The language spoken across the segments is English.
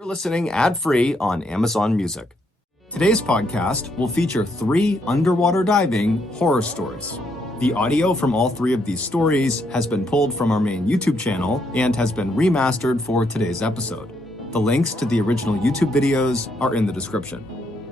You're listening ad-free on Amazon Music. Today's podcast will feature 3 underwater diving horror stories. The audio from all 3 of these stories has been pulled from our main YouTube channel and has been remastered for today's episode. The links to the original YouTube videos are in the description.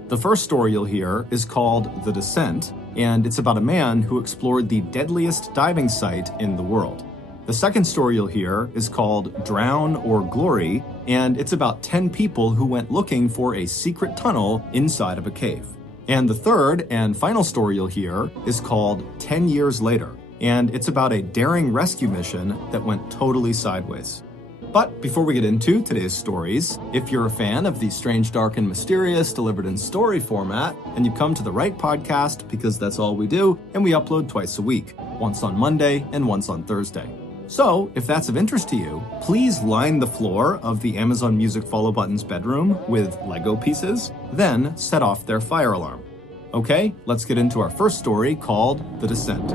The first story you'll hear is called The Descent, and it's about a man who explored the deadliest diving site in the world. The second story you'll hear is called Drown or Glory, and it's about 10 people who went looking for a secret tunnel inside of a cave. And the third and final story you'll hear is called 10 Years Later, and it's about a daring rescue mission that went totally sideways. But before we get into today's stories, if you're a fan of the strange, dark, and mysterious delivered in story format, then you've come to the right podcast because that's all we do, and we upload twice a week, once on Monday and once on Thursday. So, if that's of interest to you, please line the floor of the Amazon Music Follow Button's bedroom with Lego pieces, then set off their fire alarm. Okay, let's get into our first story called The Descent.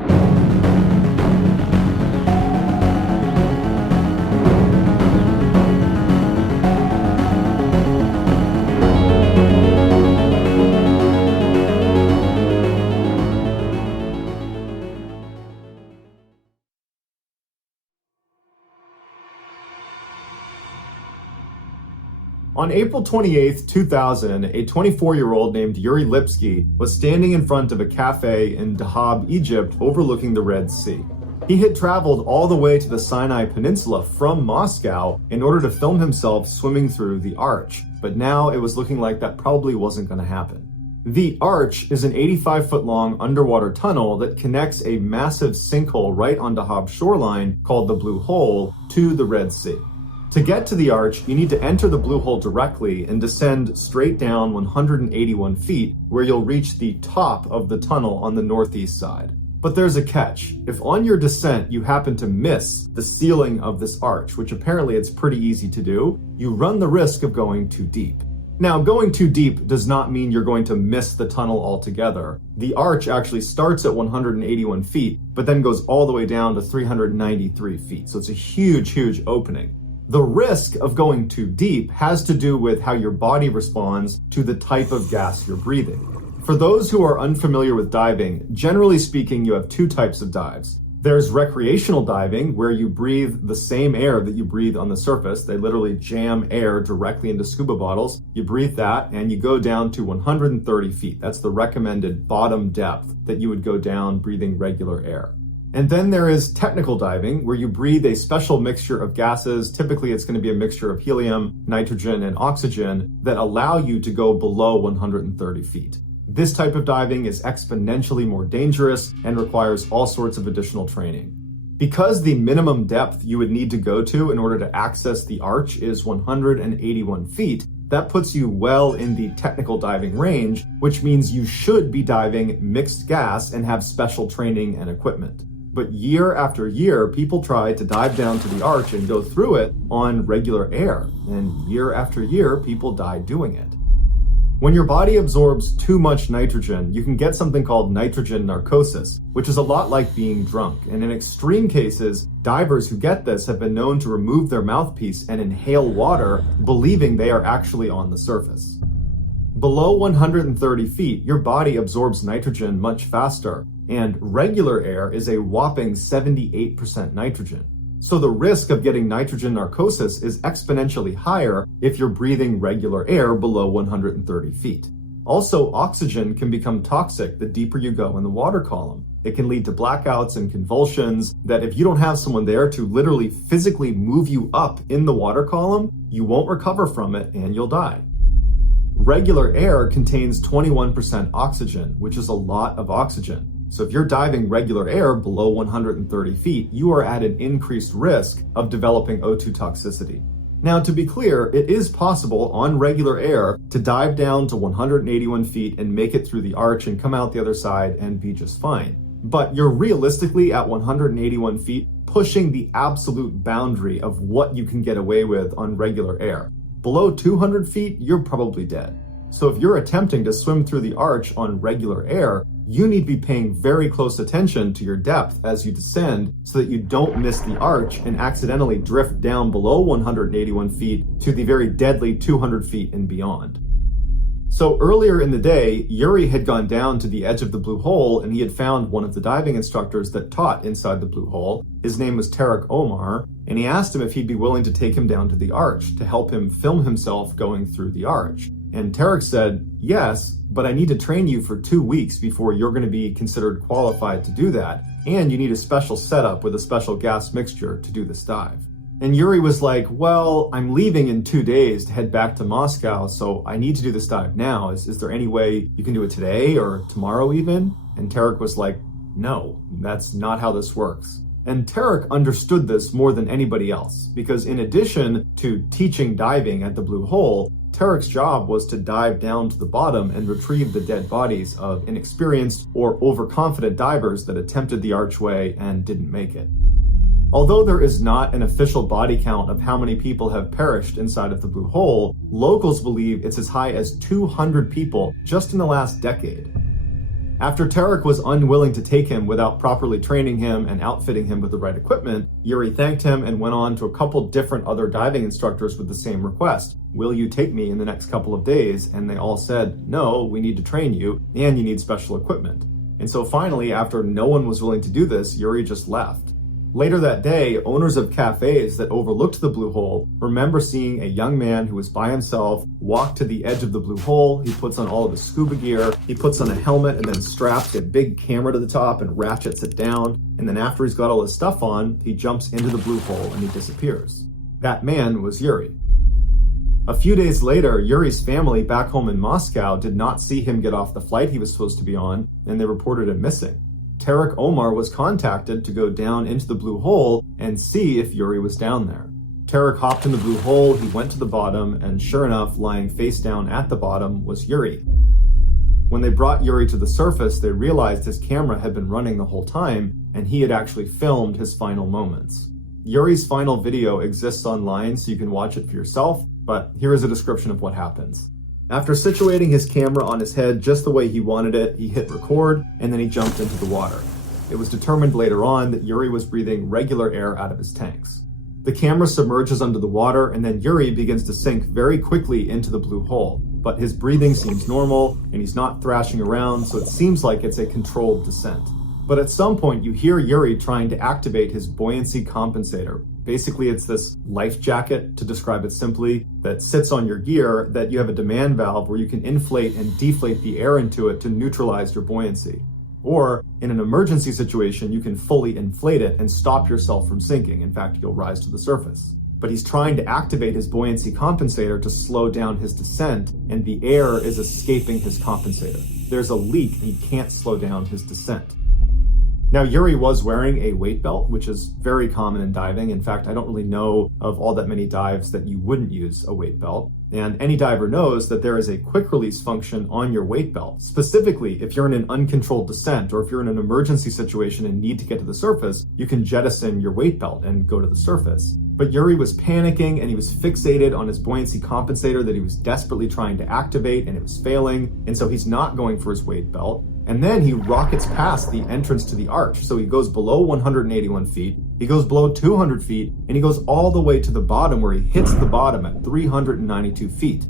On April 28, 2000, a 24-year-old named Yuri Lipsky was standing in front of a cafe in Dahab, Egypt, overlooking the Red Sea. He had traveled all the way to the Sinai Peninsula from Moscow in order to film himself swimming through the Arch, but now it was looking like that probably wasn't going to happen. The Arch is an 85-foot-long underwater tunnel that connects a massive sinkhole right on Dahab's shoreline called the Blue Hole to the Red Sea. To get to the Arch, you need to enter the Blue Hole directly and descend straight down 181 feet, where you'll reach the top of the tunnel on the northeast side. But there's a catch. If on your descent you happen to miss the ceiling of this arch, which apparently it's pretty easy to do, you run the risk of going too deep. Now, going too deep does not mean you're going to miss the tunnel altogether. The arch actually starts at 181 feet, but then goes all the way down to 393 feet. So it's a huge, huge opening. The risk of going too deep has to do with how your body responds to the type of gas you're breathing. For those who are unfamiliar with diving, generally speaking, you have 2 types of dives. There's recreational diving, where you breathe the same air that you breathe on the surface. They literally jam air directly into scuba bottles. You breathe that, and you go down to 130 feet. That's the recommended bottom depth that you would go down breathing regular air. And then there is technical diving, where you breathe a special mixture of gases. Typically, it's going to be a mixture of helium, nitrogen, and oxygen that allow you to go below 130 feet. This type of diving is exponentially more dangerous and requires all sorts of additional training. Because the minimum depth you would need to go to in order to access the arch is 181 feet, that puts you well in the technical diving range, which means you should be diving mixed gas and have special training and equipment. But year after year, people try to dive down to the arch and go through it on regular air. And year after year, people die doing it. When your body absorbs too much nitrogen, you can get something called nitrogen narcosis, which is a lot like being drunk. And in extreme cases, divers who get this have been known to remove their mouthpiece and inhale water, believing they are actually on the surface. Below 130 feet, your body absorbs nitrogen much faster, and regular air is a whopping 78% nitrogen. So the risk of getting nitrogen narcosis is exponentially higher if you're breathing regular air below 130 feet. Also, oxygen can become toxic the deeper you go in the water column. It can lead to blackouts and convulsions that if you don't have someone there to literally physically move you up in the water column, you won't recover from it and you'll die. Regular air contains 21% oxygen, which is a lot of oxygen. So if you're diving regular air below 130 feet, you are at an increased risk of developing O2 toxicity. Now, to be clear, it is possible on regular air to dive down to 181 feet and make it through the arch and come out the other side and be just fine. But you're realistically at 181 feet pushing the absolute boundary of what you can get away with on regular air. Below 200 feet, you're probably dead. So if you're attempting to swim through the arch on regular air, you need to be paying very close attention to your depth as you descend so that you don't miss the arch and accidentally drift down below 181 feet to the very deadly 200 feet and beyond. So earlier in the day, Yuri had gone down to the edge of the blue hole and he had found one of the diving instructors that taught inside the blue hole. His name was Tarek Omar, and he asked him if he'd be willing to take him down to the arch to help him film himself going through the arch. And Tarek said, yes, but I need to train you for 2 weeks before you're going to be considered qualified to do that. And you need a special setup with a special gas mixture to do this dive. And Yuri was like, well, I'm leaving in 2 days to head back to Moscow, so I need to do this dive now. Is there any way you can do it today or tomorrow even? And Tarek was like, no, that's not how this works. And Tarek understood this more than anybody else, because in addition to teaching diving at the blue hole, Tarek's job was to dive down to the bottom and retrieve the dead bodies of inexperienced or overconfident divers that attempted the archway and didn't make it. Although there is not an official body count of how many people have perished inside of the blue hole, locals believe it's as high as 200 people just in the last decade. After Tarek was unwilling to take him without properly training him and outfitting him with the right equipment, Yuri thanked him and went on to a couple different other diving instructors with the same request. Will you take me in the next couple of days? And they all said, no, we need to train you and you need special equipment. And so finally, after no one was willing to do this, Yuri just left. Later that day, owners of cafes that overlooked the blue hole remember seeing a young man who was by himself walk to the edge of the blue hole. He puts on all of his scuba gear, he puts on a helmet and then straps a big camera to the top and ratchets it down. And then after he's got all his stuff on, he jumps into the blue hole and he disappears. That man was Yuri. A few days later, Yuri's family back home in Moscow did not see him get off the flight he was supposed to be on, and they reported him missing. Tarek Omar was contacted to go down into the blue hole and see if Yuri was down there. Tarek hopped in the blue hole, he went to the bottom, and sure enough, lying face down at the bottom was Yuri. When they brought Yuri to the surface, they realized his camera had been running the whole time, and he had actually filmed his final moments. Yuri's final video exists online so you can watch it for yourself, but here is a description of what happens. After situating his camera on his head just the way he wanted it, he hit record, and then he jumped into the water. It was determined later on that Yuri was breathing regular air out of his tanks. The camera submerges under the water, and then Yuri begins to sink very quickly into the blue hole. But his breathing seems normal, and he's not thrashing around, so it seems like it's a controlled descent. But at some point, you hear Yuri trying to activate his buoyancy compensator. Basically, it's this life jacket, to describe it simply, that sits on your gear that you have a demand valve where you can inflate and deflate the air into it to neutralize your buoyancy. Or, in an emergency situation, you can fully inflate it and stop yourself from sinking. In fact, you'll rise to the surface. But he's trying to activate his buoyancy compensator to slow down his descent, and the air is escaping his compensator. There's a leak, and he can't slow down his descent. Now, Yuri was wearing a weight belt, which is very common in diving. In fact, I don't really know of all that many dives that you wouldn't use a weight belt. And any diver knows that there is a quick release function on your weight belt. Specifically, if you're in an uncontrolled descent or if you're in an emergency situation and need to get to the surface, you can jettison your weight belt and go to the surface. But Yuri was panicking and he was fixated on his buoyancy compensator that he was desperately trying to activate, and it was failing. And so he's not going for his weight belt. And then he rockets past the entrance to the arch. So he goes below 181 feet, he goes below 200 feet, and he goes all the way to the bottom where he hits the bottom at 392 feet.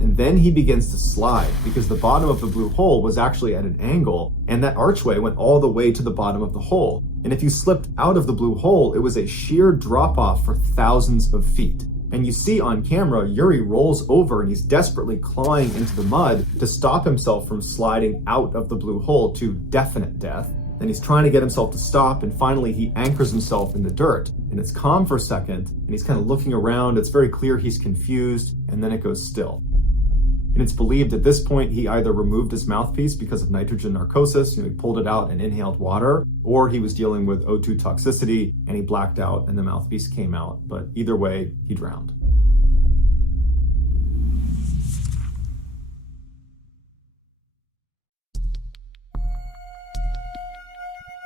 And then he begins to slide because the bottom of the blue hole was actually at an angle, and that archway went all the way to the bottom of the hole. And if you slipped out of the blue hole, it was a sheer drop-off for thousands of feet. And you see on camera, Yuri rolls over and he's desperately clawing into the mud to stop himself from sliding out of the blue hole to definite death. And he's trying to get himself to stop, and finally he anchors himself in the dirt. And it's calm for a second, and he's kind of looking around. It's very clear he's confused, and then it goes still. And it's believed at this point he either removed his mouthpiece because of nitrogen narcosis, he pulled it out and inhaled water, or he was dealing with O2 toxicity and he blacked out and the mouthpiece came out. But either way, he drowned.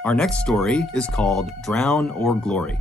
Our next story is called Drown or Glory.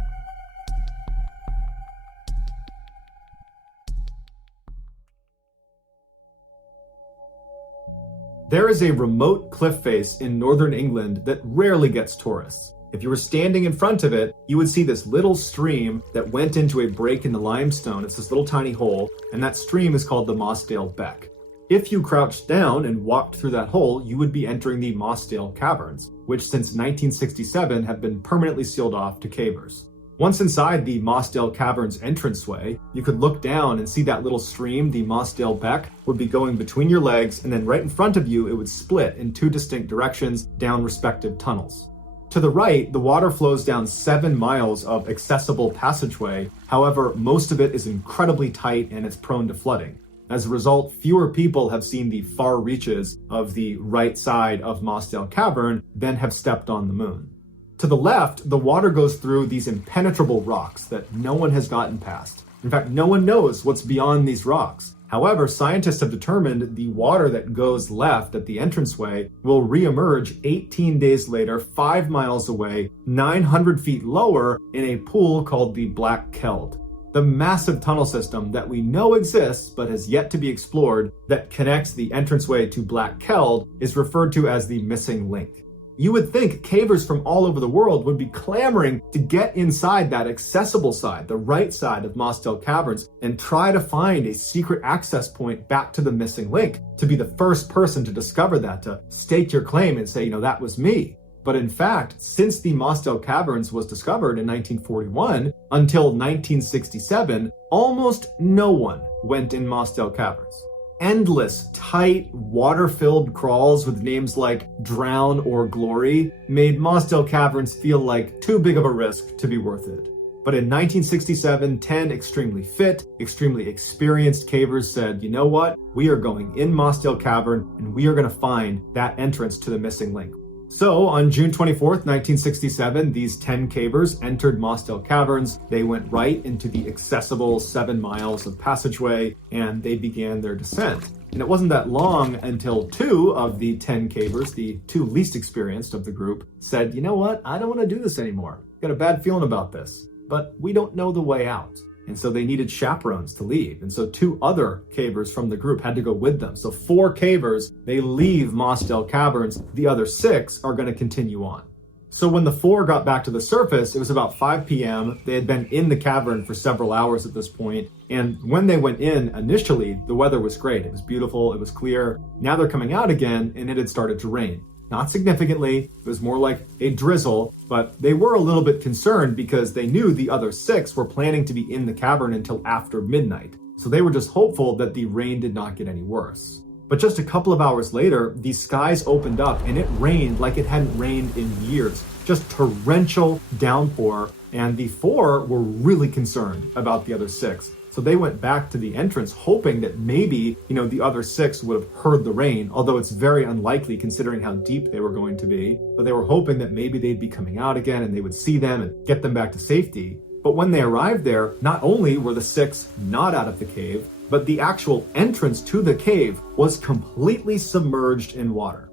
There is a remote cliff face in northern England that rarely gets tourists. If you were standing in front of it, you would see this little stream that went into a break in the limestone. It's this little tiny hole, and that stream is called the Mossdale Beck. If you crouched down and walked through that hole, you would be entering the Mossdale Caverns, which since 1967 have been permanently sealed off to cavers. Once inside the Mossdale Caverns entranceway, you could look down and see that little stream, the Mossdale Beck, would be going between your legs, and then right in front of you, it would split in two distinct directions down respective tunnels. To the right, the water flows down 7 miles of accessible passageway. However, most of it is incredibly tight and it's prone to flooding. As a result, fewer people have seen the far reaches of the right side of Mossdale Cavern than have stepped on the moon. To the left, the water goes through these impenetrable rocks that no one has gotten past. In fact, no one knows what's beyond these rocks. However, scientists have determined the water that goes left at the entranceway will re-emerge 18 days later, 5 miles away, 900 feet lower in a pool called the Black Keld. The massive tunnel system that we know exists but has yet to be explored that connects the entranceway to Black Keld is referred to as the missing link. You would think cavers from all over the world would be clamoring to get inside that accessible side, the right side of Mossdale Caverns, and try to find a secret access point back to the missing link, to be the first person to discover that, to stake your claim and say, that was me. But in fact, since the Mossdale Caverns was discovered in 1941 until 1967, almost no one went in Mossdale Caverns. Endless, tight, water-filled crawls with names like Drown or Glory made Mossdale Caverns feel like too big of a risk to be worth it. But in 1967, 10 extremely fit, extremely experienced cavers said, you know what? We are going in Mossdale Cavern and we are going to find that entrance to the missing link. So on June 24th, 1967, these 10 cavers entered Mossdale Caverns. They went right into the accessible 7 miles of passageway and they began their descent. And it wasn't that long until 2 of the 10 cavers, the 2 least experienced of the group, said, you know what? I don't want to do this anymore. Got a bad feeling about this, but we don't know the way out. And so they needed chaperones to leave. And so 2 other cavers from the group had to go with them. So 4 cavers, they leave Mossdale Caverns. The other 6 are going to continue on. So when the 4 got back to the surface, it was about 5 p.m. They had been in the cavern for several hours at this point. And when they went in initially, the weather was great. It was beautiful. It was clear. Now they're coming out again and it had started to rain. Not significantly, it was more like a drizzle, but they were a little bit concerned because they knew the other 6 were planning to be in the cavern until after midnight. So they were just hopeful that the rain did not get any worse. But just a couple of hours later, the skies opened up and it rained like it hadn't rained in years. Just torrential downpour, and the 4 were really concerned about the other 6. So they went back to the entrance hoping that maybe, the other 6 would have heard the rain, although it's very unlikely considering how deep they were going to be. But they were hoping that maybe they'd be coming out again and they would see them and get them back to safety. But when they arrived there, not only were the 6 not out of the cave, but the actual entrance to the cave was completely submerged in water.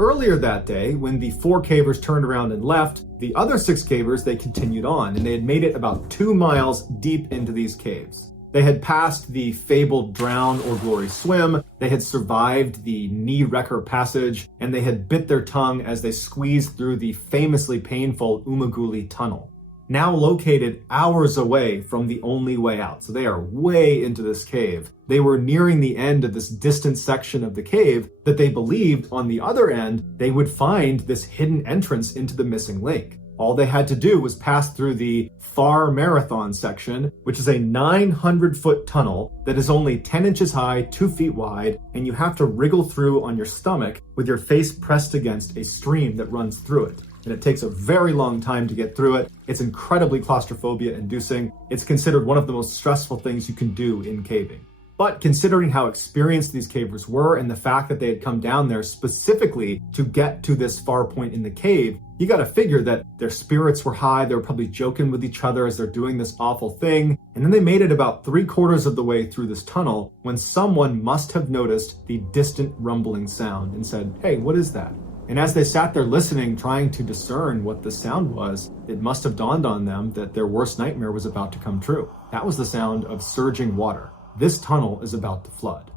Earlier that day, when the 4 cavers turned around and left, the other 6 cavers, they continued on, and they had made it about 2 miles deep into these caves. They had passed the fabled Drown or Glory swim, they had survived the knee wrecker passage, and they had bit their tongue as they squeezed through the famously painful Umaguli tunnel. Now located hours away from the only way out. So they are way into this cave. They were nearing the end of this distant section of the cave that they believed on the other end, they would find this hidden entrance into the missing link. All they had to do was pass through the Far Marathon section, which is a 900-foot tunnel that is only 10 inches high, 2 feet wide, and you have to wriggle through on your stomach with your face pressed against a stream that runs through it. And it takes a very long time to get through it. It's incredibly claustrophobia inducing. It's considered one of the most stressful things you can do in caving. But considering how experienced these cavers were and the fact that they had come down there specifically to get to this far point in the cave, you got to figure that their spirits were high. They were probably joking with each other as they're doing this awful thing. And then they made it about 3/4 of the way through this tunnel when someone must have noticed the distant rumbling sound and said, "Hey, what is that?" And as they sat there listening, trying to discern what the sound was, it must have dawned on them that their worst nightmare was about to come true. That was the sound of surging water. This tunnel is about to flood.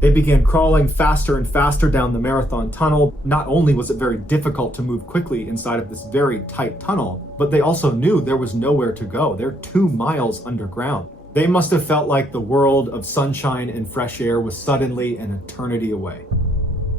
They began crawling faster and faster down the marathon tunnel. Not only was it very difficult to move quickly inside of this very tight tunnel, but they also knew there was nowhere to go. They're 2 miles underground. They must have felt like the world of sunshine and fresh air was suddenly an eternity away.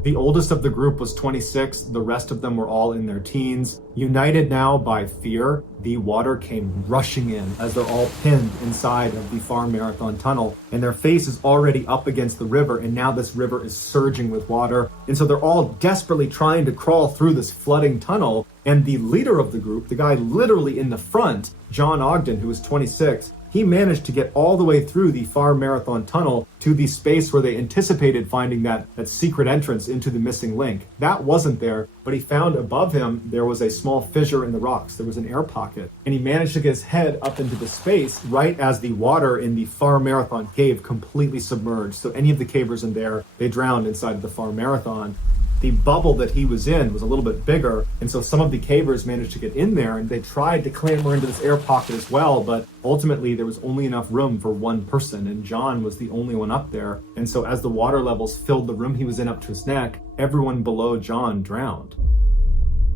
The oldest of the group was 26, the rest of them were all in their teens. United now by fear, the water came rushing in as they're all pinned inside of the far marathon tunnel, and their face is already up against the river, and now this river is surging with water. And so they're all desperately trying to crawl through this flooding tunnel, and the leader of the group, the guy literally in the front, John Ogden, who was 26, he managed to get all the way through the far marathon tunnel to the space where they anticipated finding that secret entrance into the missing link. That wasn't there, but he found above him there was a small fissure in the rocks. There was an air pocket, and he managed to get his head up into the space right as the water in the far marathon cave completely submerged. So any of the cavers in there, they drowned inside of the far marathon. The bubble that he was in was a little bit bigger, and so some of the cavers managed to get in there, and they tried to clamber into this air pocket as well, but ultimately there was only enough room for one person, and John was the only one up there. And so as the water levels filled the room he was in up to his neck, everyone below John drowned.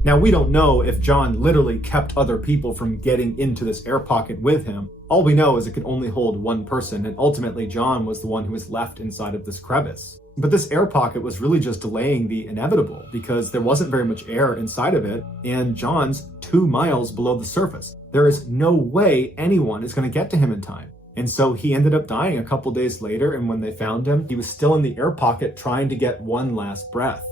Now, we don't know if John literally kept other people from getting into this air pocket with him. All we know is it could only hold one person, and ultimately John was the one who was left inside of this crevice. But this air pocket was really just delaying the inevitable because there wasn't very much air inside of it, and John's 2 miles below the surface. There is no way anyone is going to get to him in time. And so he ended up dying a couple days later, and when they found him, he was still in the air pocket trying to get one last breath.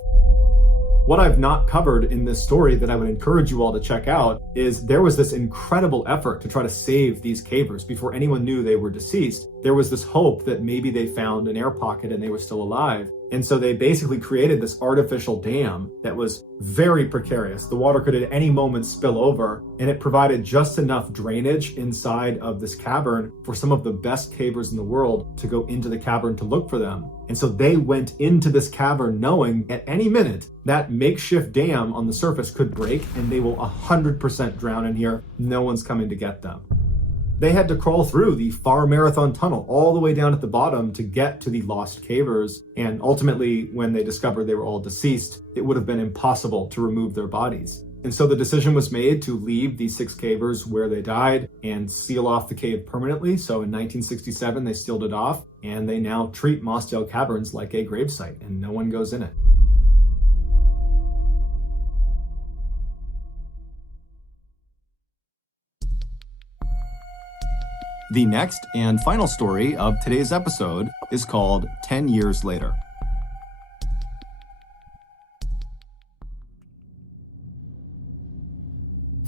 What I've not covered in this story that I would encourage you all to check out is there was this incredible effort to try to save these cavers before anyone knew they were deceased. There was this hope that maybe they found an air pocket and they were still alive. And so they basically created this artificial dam that was very precarious. The water could at any moment spill over, and it provided just enough drainage inside of this cavern for some of the best cavers in the world to go into the cavern to look for them. And so they went into this cavern knowing at any minute that makeshift dam on the surface could break and they will 100% drown in here. No one's coming to get them. They had to crawl through the far marathon tunnel all the way down at the bottom to get to the lost cavers. And ultimately, when they discovered they were all deceased, it would have been impossible to remove their bodies. And so the decision was made to leave these 6 cavers where they died and seal off the cave permanently. So in 1967, they sealed it off, and they now treat Mossdale Caverns like a gravesite, and no one goes in it. The next and final story of today's episode is called 10 Years Later.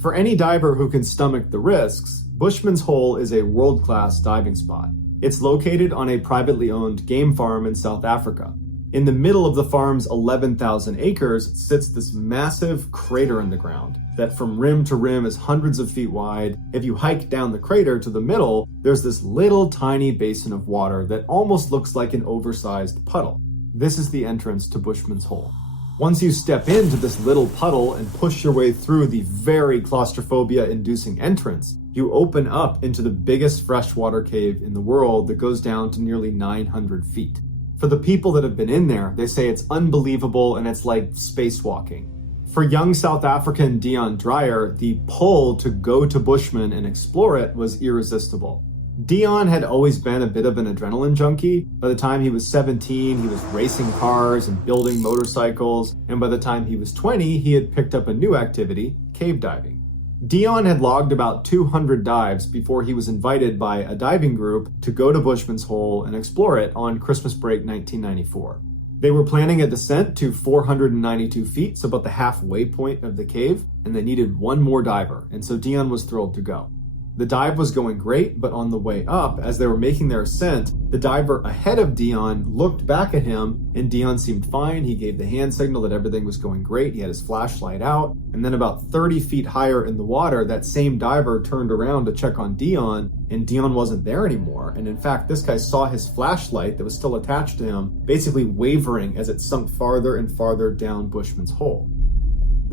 For any diver who can stomach the risks, Bushman's Hole is a world-class diving spot. It's located on a privately owned game farm in South Africa. In the middle of the farm's 11,000 acres sits this massive crater in the ground that from rim to rim is hundreds of feet wide. If you hike down the crater to the middle, there's this little tiny basin of water that almost looks like an oversized puddle. This is the entrance to Bushman's Hole. Once you step into this little puddle and push your way through the very claustrophobia-inducing entrance, you open up into the biggest freshwater cave in the world that goes down to nearly 900 feet. For the people that have been in there, they say it's unbelievable and it's like spacewalking. For young South African Dion Dreyer, the pull to go to Bushman and explore it was irresistible. Dion had always been a bit of an adrenaline junkie. By the time he was 17, he was racing cars and building motorcycles, and by the time he was 20, he had picked up a new activity, cave diving. Dion had logged about 200 dives before he was invited by a diving group to go to Bushman's Hole and explore it on Christmas break 1994. They were planning a descent to 492 feet, so about the halfway point of the cave, and they needed one more diver, and so Dion was thrilled to go. The dive was going great, but on the way up, as they were making their ascent, the diver ahead of Dion looked back at him, and Dion seemed fine. He gave the hand signal that everything was going great. He had his flashlight out, and then about 30 feet higher in the water, that same diver turned around to check on Dion, and Dion wasn't there anymore. And in fact, this guy saw his flashlight that was still attached to him, basically wavering as it sunk farther and farther down Bushman's Hole.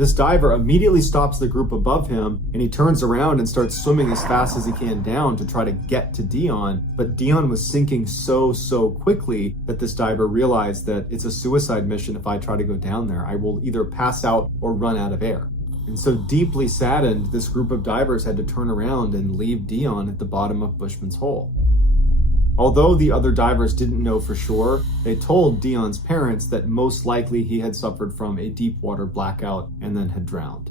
This diver immediately stops the group above him, and he turns around and starts swimming as fast as he can down to try to get to Dion. But Dion was sinking so quickly that this diver realized that it's a suicide mission if I try to go down there. I will either pass out or run out of air. And so deeply saddened, this group of divers had to turn around and leave Dion at the bottom of Bushman's Hole. Although the other divers didn't know for sure, they told Dion's parents that most likely he had suffered from a deep water blackout and then had drowned.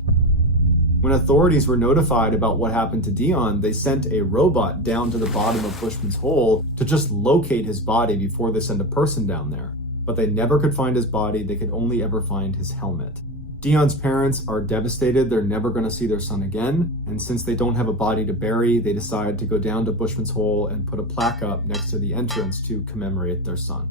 When authorities were notified about what happened to Dion, they sent a robot down to the bottom of Bushman's Hole to just locate his body before they sent a person down there. But they never could find his body, they could only ever find his helmet. Dion's parents are devastated, they're never going to see their son again, and since they don't have a body to bury, they decide to go down to Bushman's Hole and put a plaque up next to the entrance to commemorate their son.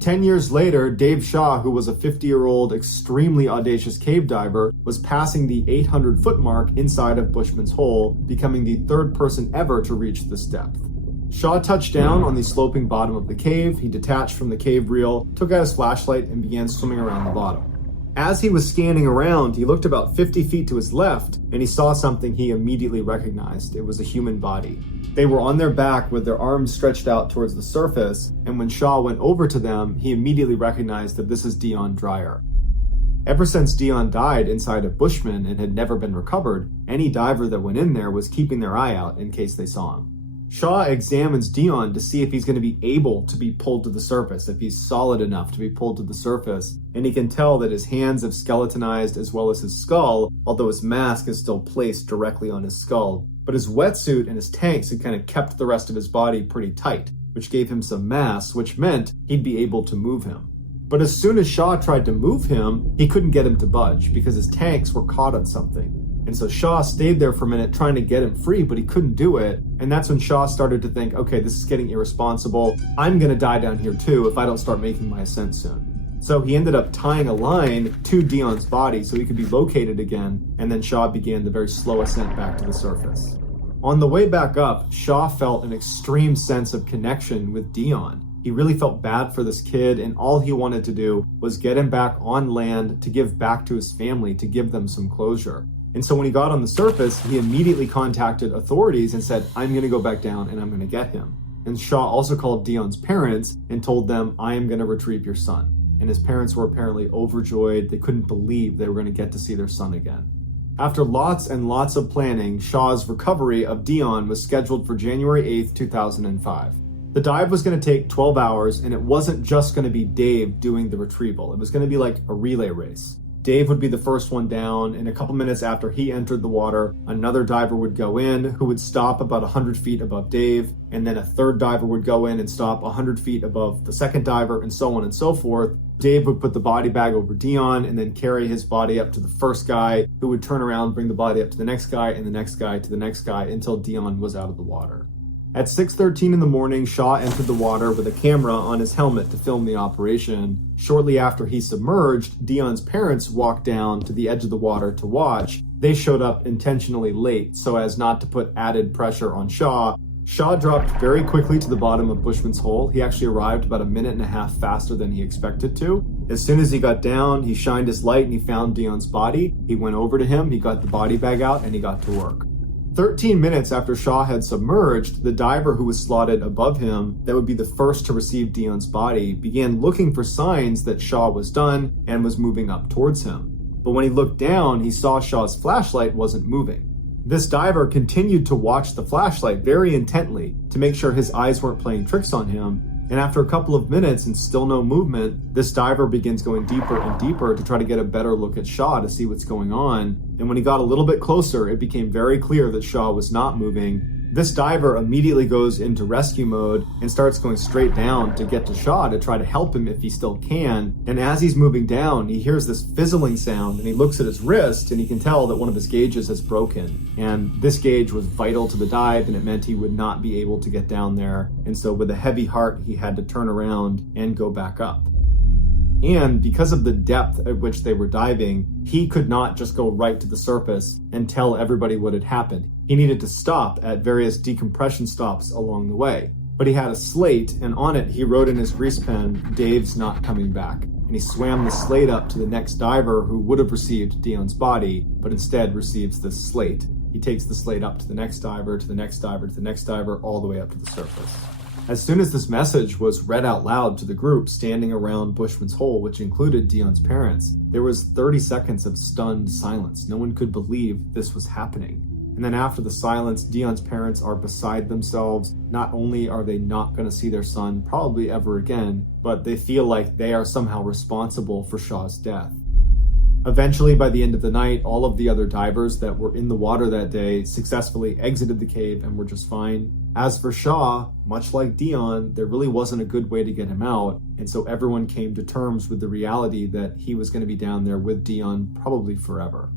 10 years later, Dave Shaw, who was a 50-year-old extremely audacious cave diver, was passing the 800-foot mark inside of Bushman's Hole, becoming the third person ever to reach this depth. Shaw touched down on the sloping bottom of the cave. He detached from the cave reel, took out his flashlight, and began swimming around the bottom. As he was scanning around, he looked about 50 feet to his left, and he saw something he immediately recognized. It was a human body. They were on their back with their arms stretched out towards the surface, and when Shaw went over to them, he immediately recognized that this is Dion Dreyer. Ever since Dion died inside of Bushman and had never been recovered, any diver that went in there was keeping their eye out in case they saw him. Shaw examines Dion to see if he's going to be able to be pulled to the surface, if he's solid enough to be pulled to the surface, and he can tell that his hands have skeletonized as well as his skull, although his mask is still placed directly on his skull. But his wetsuit and his tanks had kind of kept the rest of his body pretty tight, which gave him some mass, which meant he'd be able to move him. But as soon as Shaw tried to move him, he couldn't get him to budge because his tanks were caught on something. And so Shaw stayed there for a minute trying to get him free, but he couldn't do it. And that's when Shaw started to think, okay, this is getting irresponsible. I'm going to die down here too if I don't start making my ascent soon. So he ended up tying a line to Dion's body so he could be located again. And then Shaw began the very slow ascent back to the surface. On the way back up, Shaw felt an extreme sense of connection with Dion. He really felt bad for this kid, and all he wanted to do was get him back on land to give back to his family, to give them some closure. And so when he got on the surface, he immediately contacted authorities and said, I'm going to go back down and I'm going to get him. And Shaw also called Dion's parents and told them, I am going to retrieve your son. And his parents were apparently overjoyed. They couldn't believe they were going to get to see their son again. After lots and lots of planning, Shaw's recovery of Dion was scheduled for January 8th, 2005. The dive was going to take 12 hours, and it wasn't just going to be Dave doing the retrieval. It was going to be like a relay race. Dave would be the first one down, and a couple minutes after he entered the water, another diver would go in who would stop about 100 feet above Dave, and then a third diver would go in and stop 100 feet above the second diver, and so on and so forth. Dave would put the body bag over Dion and then carry his body up to the first guy, who would turn around, bring the body up to the next guy, and the next guy to the next guy until Dion was out of the water. At 6:13 in the morning, Shaw entered the water with a camera on his helmet to film the operation. Shortly after he submerged, Dion's parents walked down to the edge of the water to watch. They showed up intentionally late so as not to put added pressure on Shaw. Shaw dropped very quickly to the bottom of Bushman's Hole. He actually arrived about a minute and a half faster than he expected to. As soon as he got down, he shined his light and he found Dion's body. He went over to him, he got the body bag out, and he got to work. 13 minutes after Shaw had submerged, the diver who was slotted above him, that would be the first to receive Dion's body, began looking for signs that Shaw was done and was moving up towards him. But when he looked down, he saw Shaw's flashlight wasn't moving. This diver continued to watch the flashlight very intently to make sure his eyes weren't playing tricks on him. And after a couple of minutes and still no movement, this diver begins going deeper and deeper to try to get a better look at Shaw to see what's going on. And when he got a little bit closer, it became very clear that Shaw was not moving. This diver immediately goes into rescue mode and starts going straight down to get to Shaw to try to help him if he still can. And as he's moving down, he hears this fizzling sound and he looks at his wrist and he can tell that one of his gauges has broken. And this gauge was vital to the dive and it meant he would not be able to get down there. And so with a heavy heart, he had to turn around and go back up. And because of the depth at which they were diving, he could not just go right to the surface and tell everybody what had happened. He needed to stop at various decompression stops along the way. But he had a slate, and on it he wrote in his grease pen, "Dave's not coming back." and he swam the slate up to the next diver who would have received Dion's body, but instead receives this slate. He takes the slate up to the next diver, to the next diver, to the next diver, all the way up to the surface. As soon as this message was read out loud to the group standing around Bushman's Hole, which included Dion's parents, there was 30 seconds of stunned silence. No one could believe this was happening. And then after the silence, Dion's parents are beside themselves. Not only are they not going to see their son probably ever again, but they feel like they are somehow responsible for Shaw's death. Eventually, by the end of the night, all of the other divers that were in the water that day successfully exited the cave and were just fine. As for Shaw, much like Dion, there really wasn't a good way to get him out, and so everyone came to terms with the reality that he was going to be down there with Dion probably forever.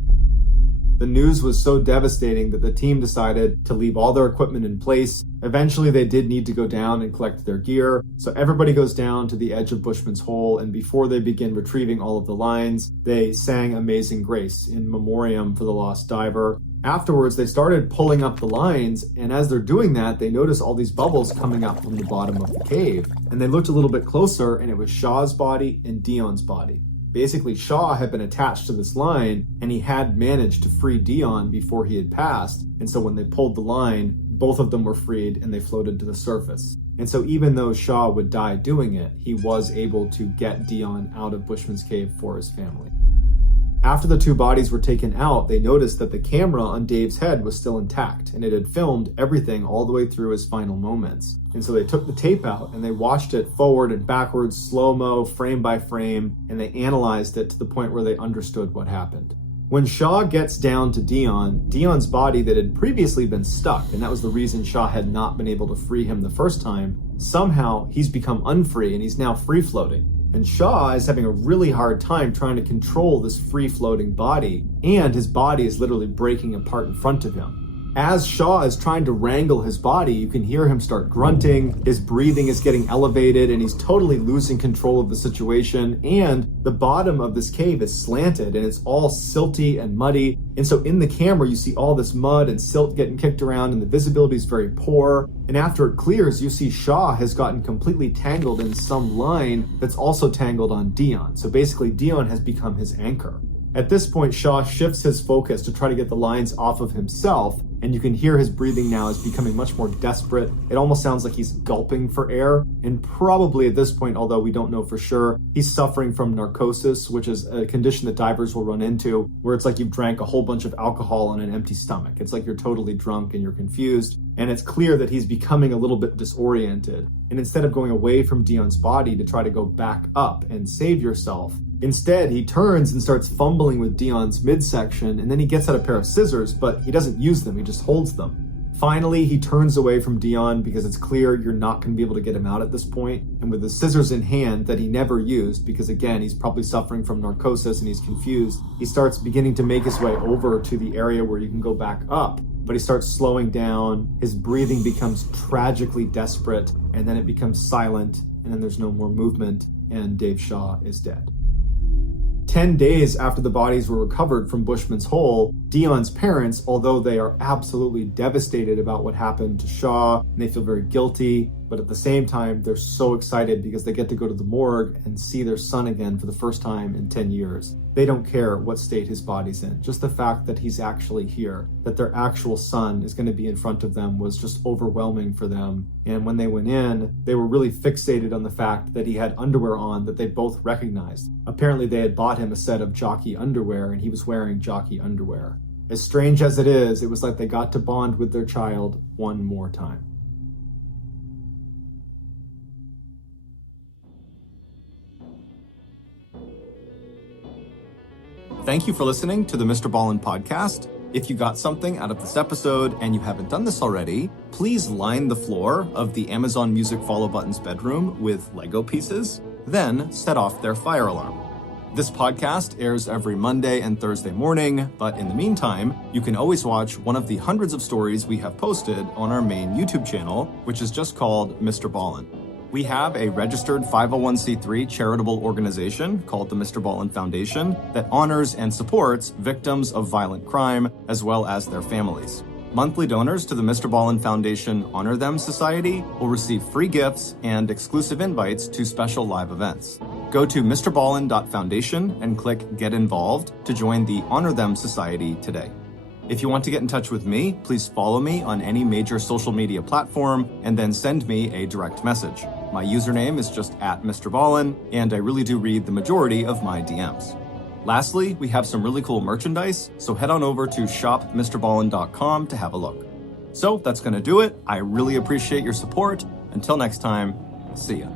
The news was so devastating that the team decided to leave all their equipment in place. Eventually, they did need to go down and collect their gear, so everybody goes down to the edge of Bushman's Hole, and before they begin retrieving all of the lines, they sang Amazing Grace in memoriam for the lost diver. Afterwards, they started pulling up the lines, and as they're doing that, they notice all these bubbles coming up from the bottom of the cave. And they looked a little bit closer, and it was Shaw's body and Dion's body. Basically, Shaw had been attached to this line, and he had managed to free Dion before he had passed. And so when they pulled the line, both of them were freed and they floated to the surface. And so even though Shaw would die doing it, he was able to get Dion out of Bushman's cave for his family. After the two bodies were taken out, they noticed that the camera on Dave's head was still intact, and it had filmed everything all the way through his final moments. And so they took the tape out and they watched it forward and backwards, slow-mo, frame by frame, and they analyzed it to the point where they understood what happened. When Shaw gets down to Dion, Dion's body that had previously been stuck, and that was the reason Shaw had not been able to free him the first time, somehow he's become unfree and he's now free-floating. And Shaw is having a really hard time trying to control this free-floating body, and his body is literally breaking apart in front of him. As Shaw is trying to wrangle his body, you can hear him start grunting, his breathing is getting elevated, and he's totally losing control of the situation, and the bottom of this cave is slanted, and it's all silty and muddy, and so in the camera you see all this mud and silt getting kicked around, and the visibility is very poor, and after it clears, you see Shaw has gotten completely tangled in some line that's also tangled on Dion, so basically Dion has become his anchor. At this point, Shaw shifts his focus to try to get the lines off of himself, and you can hear his breathing now is becoming much more desperate. It almost sounds like he's gulping for air, and probably at this point, although we don't know for sure, he's suffering from narcosis, which is a condition that divers will run into, where it's like you've drank a whole bunch of alcohol on an empty stomach. It's like you're totally drunk and you're confused, and it's clear that he's becoming a little bit disoriented. And instead of going away from Dion's body to try to go back up and save yourself, instead, he turns and starts fumbling with Dion's midsection, and then he gets out a pair of scissors, but he doesn't use them, he just holds them. Finally, he turns away from Dion because it's clear you're not going to be able to get him out at this point, and with the scissors in hand that he never used, because again, he's probably suffering from narcosis and he's confused, he starts beginning to make his way over to the area where you can go back up, but he starts slowing down, his breathing becomes tragically desperate, and then it becomes silent, and then there's no more movement, and Dave Shaw is dead. 10 days after the bodies were recovered from Bushman's Hole, Dion's parents, although they are absolutely devastated about what happened to Shaw, and they feel very guilty, but at the same time, they're so excited because they get to go to the morgue and see their son again for the first time in 10 years. They don't care what state his body's in. Just the fact that he's actually here, that their actual son is going to be in front of them was just overwhelming for them. And when they went in, they were really fixated on the fact that he had underwear on that they both recognized. Apparently they had bought him a set of jockey underwear and he was wearing jockey underwear. As strange as it was like they got to bond with their child one more time. Thank you for listening to the MrBallen podcast. If you got something out of this episode and you haven't done this already, please line the floor of the Amazon Music Follow Button's bedroom with Lego pieces, then set off their fire alarm. This podcast airs every Monday and Thursday morning, but in the meantime, you can always watch one of the hundreds of stories we have posted on our main YouTube channel, which is just called MrBallen. We have a registered 501c3 charitable organization called the MrBallen Foundation that honors and supports victims of violent crime as well as their families. Monthly donors to the MrBallen Foundation Honor Them Society will receive free gifts and exclusive invites to special live events. Go to MrBallen.foundation and click Get Involved to join the Honor Them Society today. If you want to get in touch with me, please follow me on any major social media platform and then send me a direct message. My username is just @MrBallen, and I really do read the majority of my DMs. Lastly, we have some really cool merchandise, so head on over to shopmrballen.com to have a look. So that's going to do it. I really appreciate your support. Until next time, see ya.